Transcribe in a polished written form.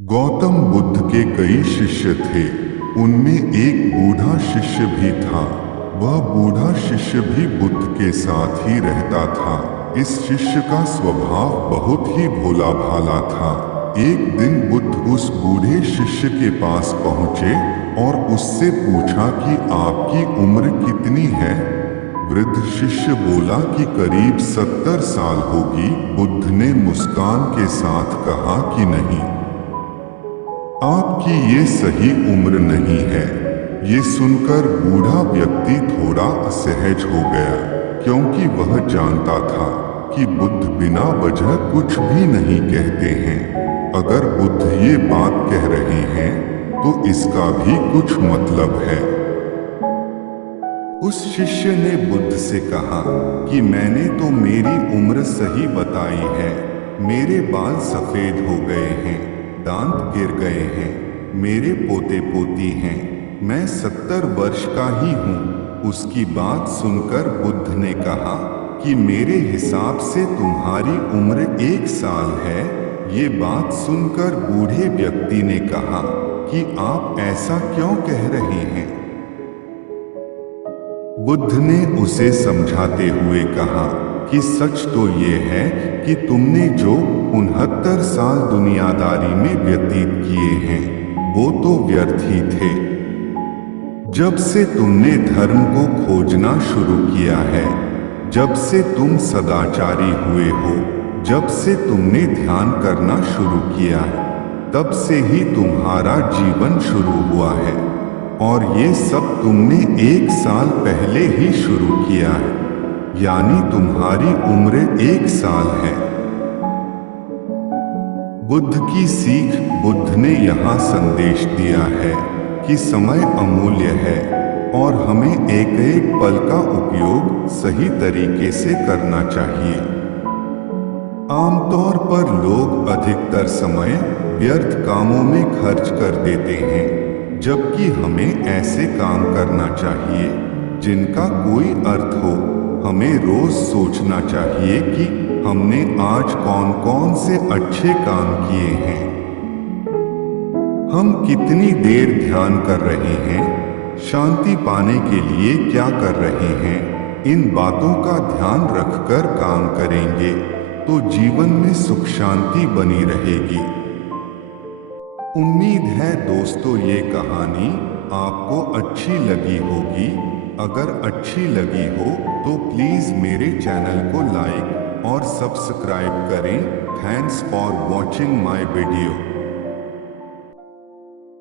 गौतम बुद्ध के कई शिष्य थे। उनमें एक बूढ़ा शिष्य भी था। वह बूढ़ा शिष्य भी बुद्ध के साथ ही रहता था। इस शिष्य का स्वभाव बहुत ही भोला भाला था। एक दिन बुद्ध उस बूढ़े शिष्य के पास पहुंचे और उससे पूछा कि आपकी उम्र कितनी है। वृद्ध शिष्य बोला कि करीब 70 साल होगी। बुद्ध ने मुस्कान के साथ कहा कि नहीं, आपकी ये सही उम्र नहीं है। ये सुनकर बूढ़ा व्यक्ति थोड़ा असहज हो गया, क्योंकि वह जानता था कि बुद्ध बिना वजह कुछ भी नहीं कहते हैं। अगर बुद्ध ये बात कह रहे हैं तो इसका भी कुछ मतलब है। उस शिष्य ने बुद्ध से कहा कि मैंने तो मेरी उम्र सही बताई है। मेरे बाल सफेद हो गए हैं, दांत गिर गए हैं, मेरे पोते पोती हैं, मैं 70 वर्ष का ही हूँ। उसकी बात सुनकर बुद्ध ने कहा कि मेरे हिसाब से तुम्हारी उम्र 1 साल है। ये बात सुनकर बूढ़े व्यक्ति ने कहा कि आप ऐसा क्यों कह रहे हैं। बुद्ध ने उसे समझाते हुए कहा कि सच तो ये है कि तुमने जो 69 साल दुनियादारी में व्यतीत किए हैं वो तो व्यर्थ ही थे। जब से तुमने धर्म को खोजना शुरू किया है, जब से तुम सदाचारी हुए हो, जब से तुमने ध्यान करना शुरू किया है, तब से ही तुम्हारा जीवन शुरू हुआ है। और ये सब तुमने 1 साल पहले ही शुरू किया है, यानी तुम्हारी उम्र 1 साल है। बुद्ध की सीख। बुद्ध ने यहाँ संदेश दिया है कि समय अमूल्य है और हमें एक एक पल का उपयोग सही तरीके से करना चाहिए। आमतौर पर लोग अधिकतर समय व्यर्थ कामों में खर्च कर देते हैं, जबकि हमें ऐसे काम करना चाहिए जिनका कोई अर्थ हो। हमें रोज सोचना चाहिए कि हमने आज कौन कौन से अच्छे काम किए हैं, हम कितनी देर ध्यान कर रहे हैं, शांति पाने के लिए क्या कर रहे हैं। इन बातों का ध्यान रखकर काम करेंगे तो जीवन में सुख शांति बनी रहेगी। उम्मीद है दोस्तों ये कहानी आपको अच्छी लगी होगी। अगर अच्छी लगी हो तो प्लीज़ मेरे चैनल को लाइक और सब्सक्राइब करें। Thanks for watching my video.